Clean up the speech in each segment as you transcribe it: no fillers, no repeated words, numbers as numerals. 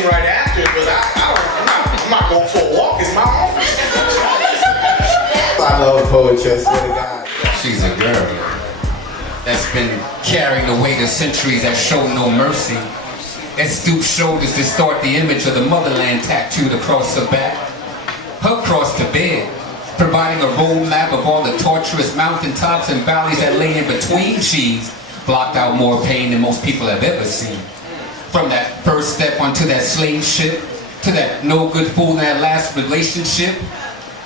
in right after, but I'm not going for a walk. It's my office. I love poetry, I swear to God. She's a girl that's been carrying the weight of centuries that show no mercy. That stoop shoulders distort the image of the motherland tattooed across her back. Her cross to bed, providing a roadmap of all the torturous mountaintops and valleys that lay in between. She's blocked out more pain than most people have ever seen. From that first step onto that slave ship, to that no good fool in that last relationship,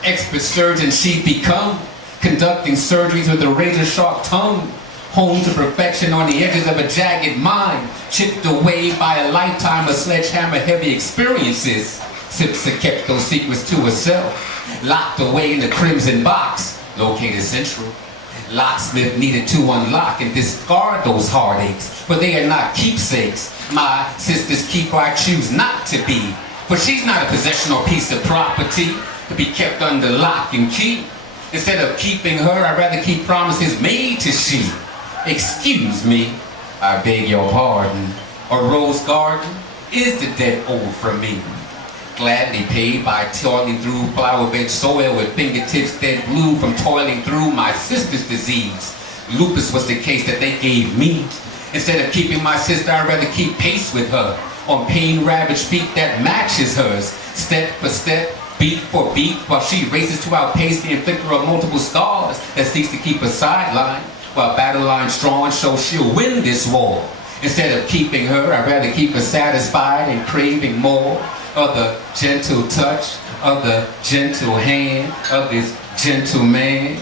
expert surgeon she'd become, conducting surgeries with a razor-sharp tongue, honed to perfection on the edges of a jagged mind, chipped away by a lifetime of sledgehammer-heavy experiences. Sipsa kept those secrets to herself, locked away in the crimson box, located central. Locksmith needed to unlock and discard those heartaches, but they are not keepsakes. My sister's keeper I choose not to be, for she's not a possession or piece of property to be kept under lock and key. Instead of keeping her, I'd rather keep promises made to she. Excuse me, I beg your pardon. A rose garden is the dead old from me. Gladly paid by toiling through flower-bed soil with fingertips dead blue from toiling through my sister's disease. Lupus was the case that they gave me. Instead of keeping my sister, I'd rather keep pace with her on pain-ravaged feet that matches hers. Step for step, beat for beat, while she races to outpace the inflictor of multiple scars that seeks to keep her sidelined, while battle lines drawn show she'll win this war. Instead of keeping her, I'd rather keep her satisfied and craving more of the gentle touch, of the gentle hand, of this gentleman,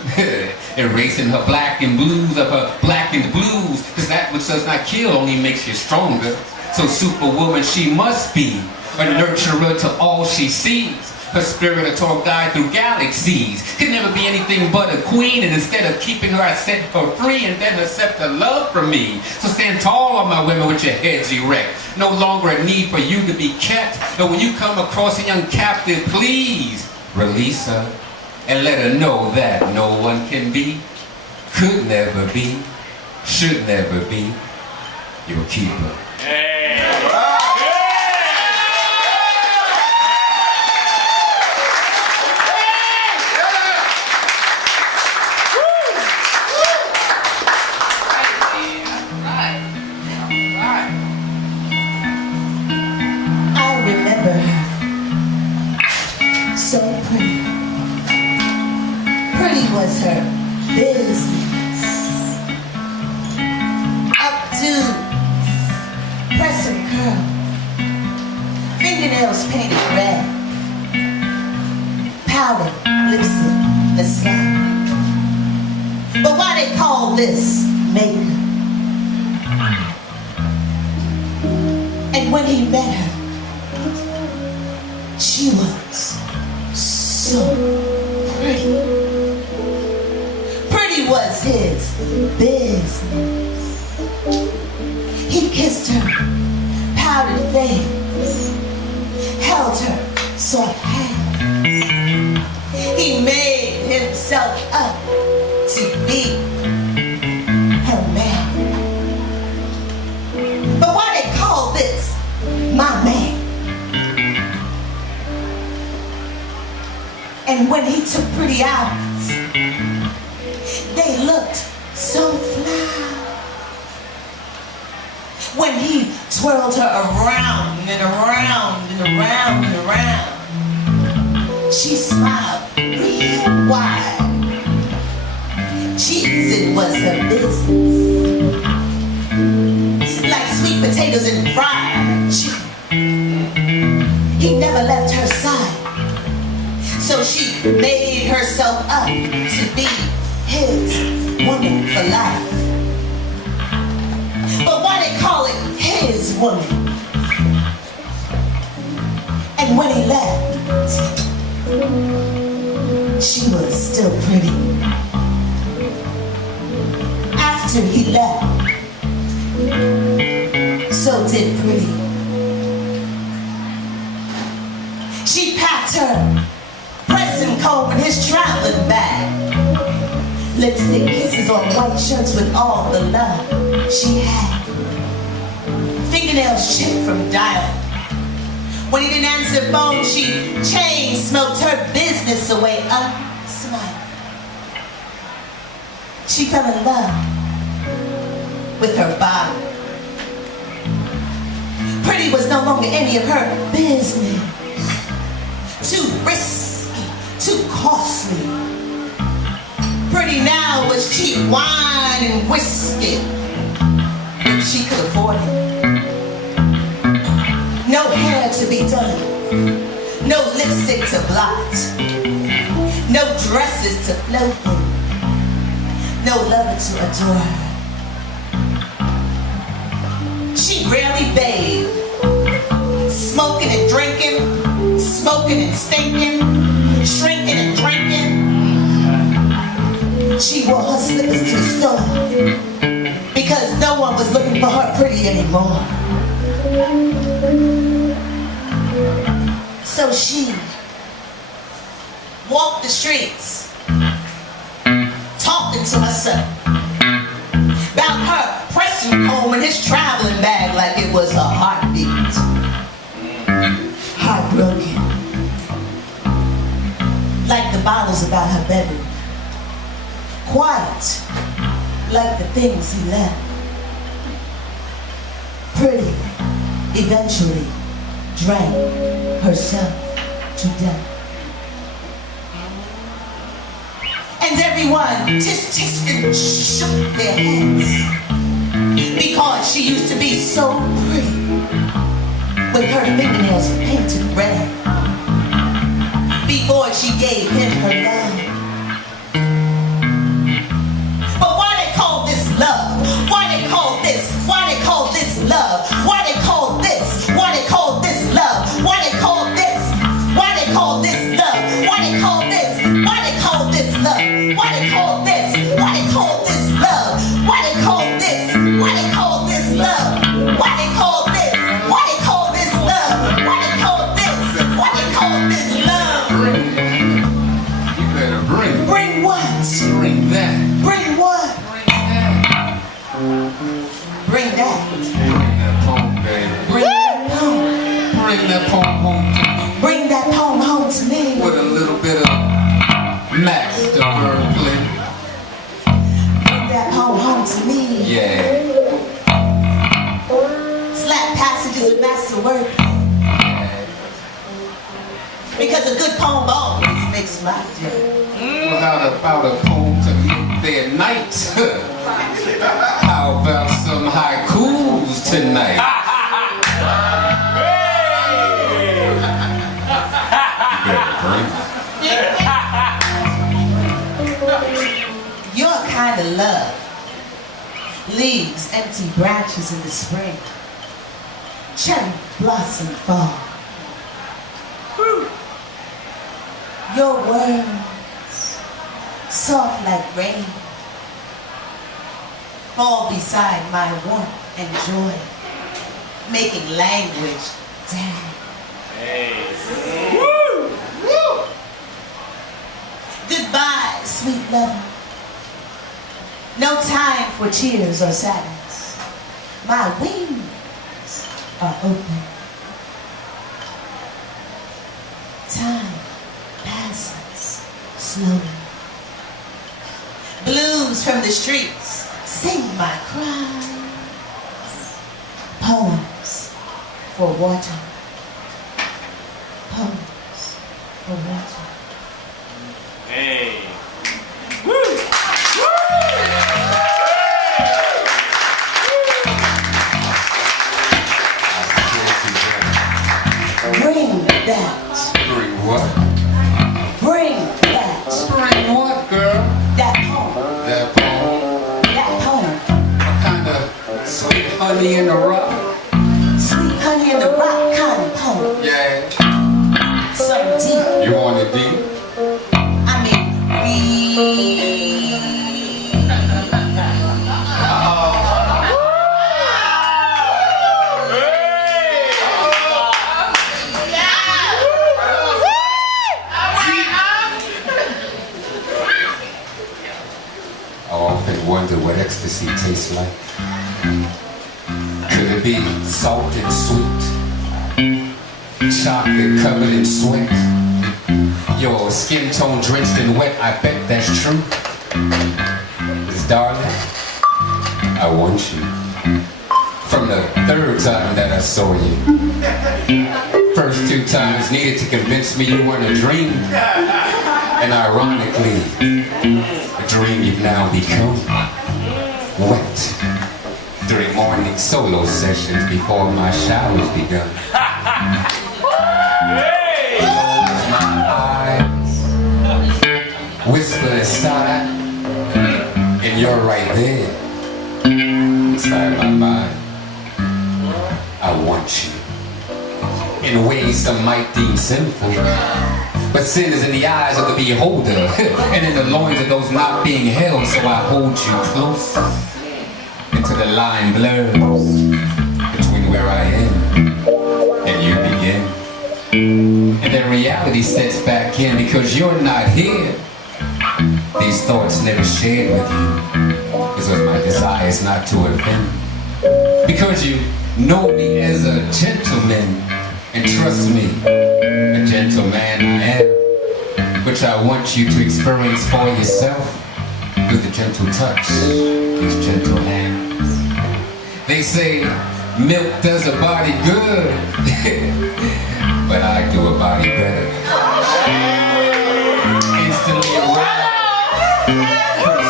erasing her black and blues, of her black and blues, cause that which does not kill only makes you stronger. So superwoman she must be, a nurturer to all she sees. Her spirit a tour guide through galaxies. Could never be anything but a queen, and instead of keeping her, I set her free and then accept her love from me. So stand tall, all my women, with your heads erect. No longer a need for you to be kept. And when you come across a young captive, please release her and let her know that no one can be, could never be, should never be your keeper. So pretty. Pretty was her business. Updo, press and curl, fingernails painted red, powder, lipstick, the sky. But why they call this makeup? And when he met her, she was so pretty. Pretty was his business. He kissed her powdered face, held her soft hands. He made himself up to be her man. But why they call this my man? And when he took Pretty out, they looked so fly. When he twirled her around and around and around and around, she smiled real wide. Cheese, it was her business. Like sweet potatoes and fried chicken. He never left her side. So she made herself up to be his woman for life. But why they call it his woman? And when he left, she was still pretty. After he left, so did Pretty. She packed her pressing comb in his traveling bag. Lipstick kisses on white shirts with all the love she had. Fingernails chipped from dial. When he didn't answer the phone, she chain smoked her business away, unsmiling. She fell in love with her body. Pretty was no longer any of her business. Too risky, too costly. Pretty now was cheap wine and whiskey, if she could afford it. No hair to be done, no lipstick to blot, no dresses to float in, no lover to adore her. She rarely bathed, smoking and drinking, smoking and stinking, shrinking and drinking. She wore her slippers to the store because no one was looking for her pretty anymore. So she walked the streets, talking to herself about her pressing comb in his traveling bag like it was a heartbeat. Heartbroken, like the bottles about her bedroom. Quiet, like the things he left. Pretty, eventually drank herself to death. And everyone just and shook their heads because she used to be so pretty with her fingernails painted red before she gave him her love. But why they call this love? Why they call this? Why they call this love? Why they call this? Why they call this love? Why they call this? Why they call this love? Why they call this? Why they call this love? Why they call this? Why they call this love? Why they call this? Why they call this love? Why they call this? Why they call this love? Why they call this? Why they call this love? Bring. You better bring. Bring what? Bring that. Bring what? Bring that. Bring that. Bring that poem, baby. Bring that poem. Bring that poem home to me. Bring that poem home to me. With a little bit of master wordplay. Bring that poem home to me. Yeah. Slap passages with master wordplay. Because a good poem always makes my day. Well, how about a poem to make their night? How about some haikus tonight? Your kind of love leaves empty branches in the spring. Cherry blossom fall. Your words, soft like rain, fall beside my warmth and joy, making language down. Goodbye, sweet lover. No time for tears or sadness. My wings are open. Time passes slowly. Blues from the streets sing my cries. Poems for water. Poems for water. Hey. Bring that. Bring what? Bring that. Bring what, girl? That poem. That poem. That poem. What kind of sweet honey in the rock? Sweet honey in the rock kind of poem. Yeah. Some deep. You want it deep? I mean, I often wonder what ecstasy tastes like. Could it be salt and sweet? chocolate covered in sweat, your skin tone drenched in wet. I bet that's true. 'Cause darling, I want you. From the third time that I saw you, first 2 times needed to convince me you weren't a dream. And ironically, a dream you've now become. Wet during morning solo sessions before my shower's begun. Close my eyes, whisper aside, and you're right there inside my mind. I want you in ways some might deem sinful, but sin is in the eyes of the beholder and in the loins of those not being held. So I hold you close until the line blurs between where I am and you begin. And then reality sets back in because you're not here. These thoughts never shared with you. This was my desire is not to offend. Because you know me as a gentleman, and trust me, a gentleman I am, which I want you to experience for yourself with a gentle touch, these gentle hands. They say milk does a body good, but I do a body better. Instantly aroused,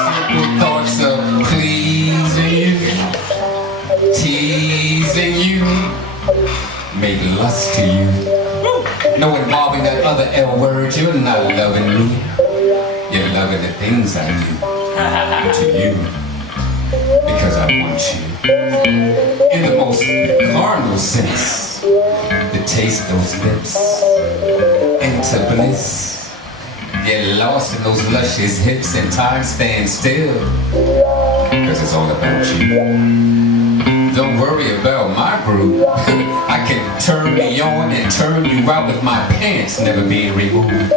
simple thoughts of pleasing you, teasing you, make lust to you. No involving that other L word, you're not loving me. You're loving the things I do to you. Because I want you. In the most carnal sense, to taste those lips, into bliss. Get lost in those luscious hips and time stands still. Because it's all about you. Don't worry about my group. I can turn me on and turn you out with my pants never being removed.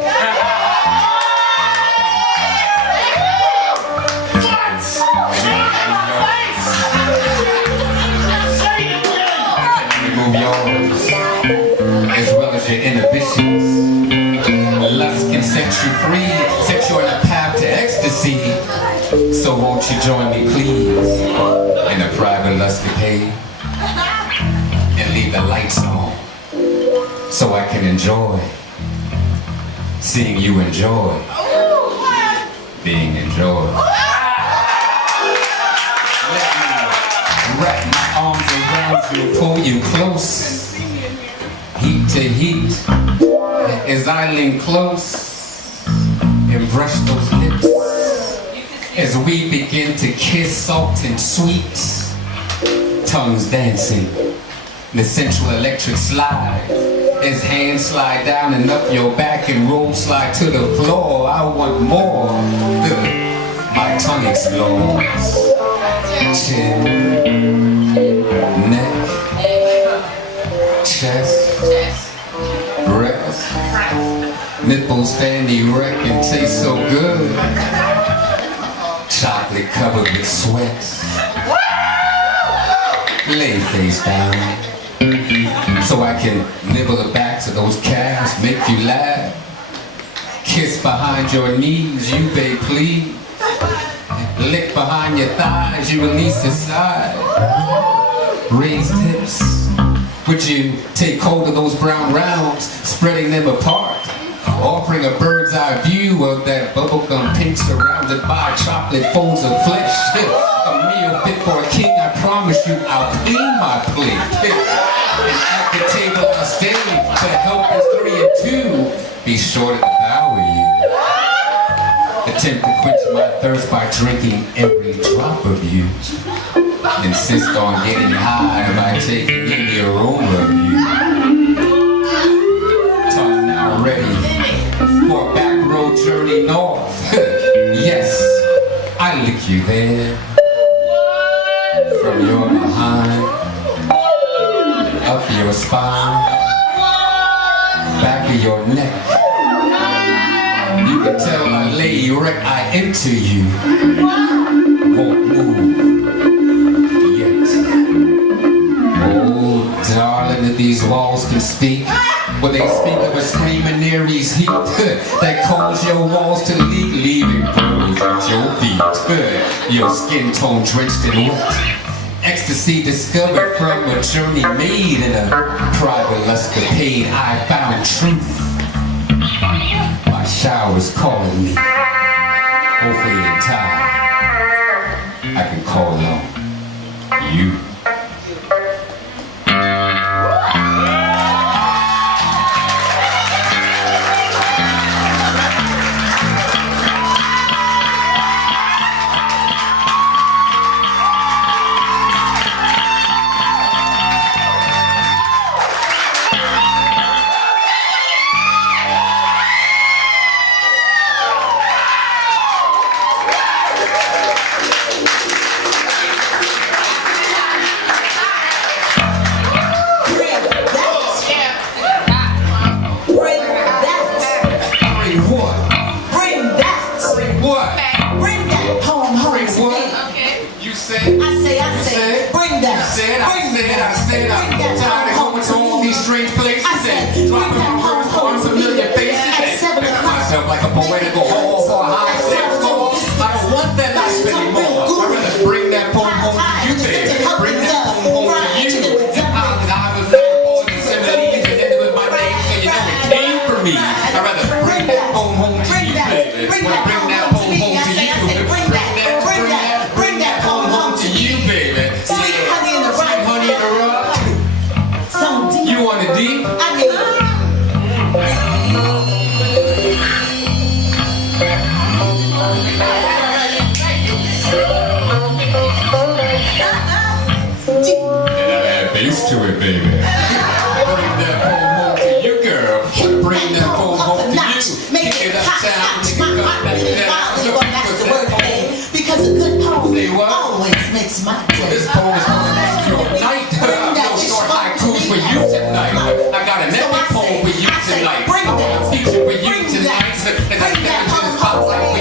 Remove yours, as well as your inhibitions. Lust can set you free, set you on a path to ecstasy. So won't you join me, please, in a private luscapade, and leave the lights on, so I can enjoy seeing you enjoy being enjoyed. Let me wrap my arms around you, pull you close, heat to heat, as I lean close and brush those lips. As we begin to kiss soft and sweet, tongues dancing, the sensual electric slide, as hands slide down and up your back and roll slide to the floor. I want more. My tongue explores. Chin, neck, chest, breast, nipples stand erect and taste so good. Chocolate covered with sweat. Lay face down so I can nibble the backs of those calves, make you laugh. Kiss behind your knees, you babe please. Lick behind your thighs, you release the side. Raised hips, would you take hold of those brown rounds, spreading them apart? Offering a bird's eye view of that bubblegum pink surrounded by chocolate folds of flesh. A meal fit for a king, I promise you I'll clean my plate. And at the table I'll stay, but help is 3 and 2. Be sure to devour you. Attempt to quench my thirst by drinking every drop of you. Insist on getting high by taking in the aroma of you. Tongue now ready for a back road journey north. Yes, I lick you there. From your behind, up your spine, back of your neck. You can tell I lay erect, I enter you. Won't move yet. Oh, darling, if these walls can speak, Well, they speak of a screaming Aries heat that calls your walls to leak, leaving bruises at your feet. Your skin tone drenched in wet. Ecstasy discovered from a journey made in a private escapade. I found truth. My shower's calling me. Hopefully in time, I can call on you. Like a poetical hall for a high sex goal. I don't want that life anymore. I'd rather bring that poem home to you, baby. Bring that poem home to you. I was born in Similes and ended with my name, so you know it came for me. I'd rather bring that poem home to you, baby. Bring that poem home to you. Bring that poem home to you, baby. Sweet honey in the rock. Sweet honey in the rock. You want it deep? I need it. To it, baby. Bring that poem home to you, girl. Bring that poem home to you. Make it top notch. My heart really violent, but that's the word for it. Because a good poem always makes my day. Well, this poem is gonna make your night. I'm gonna start haikus for you tonight. I got an epic poem for you tonight. Feature for you tonight. As I step into this hot light.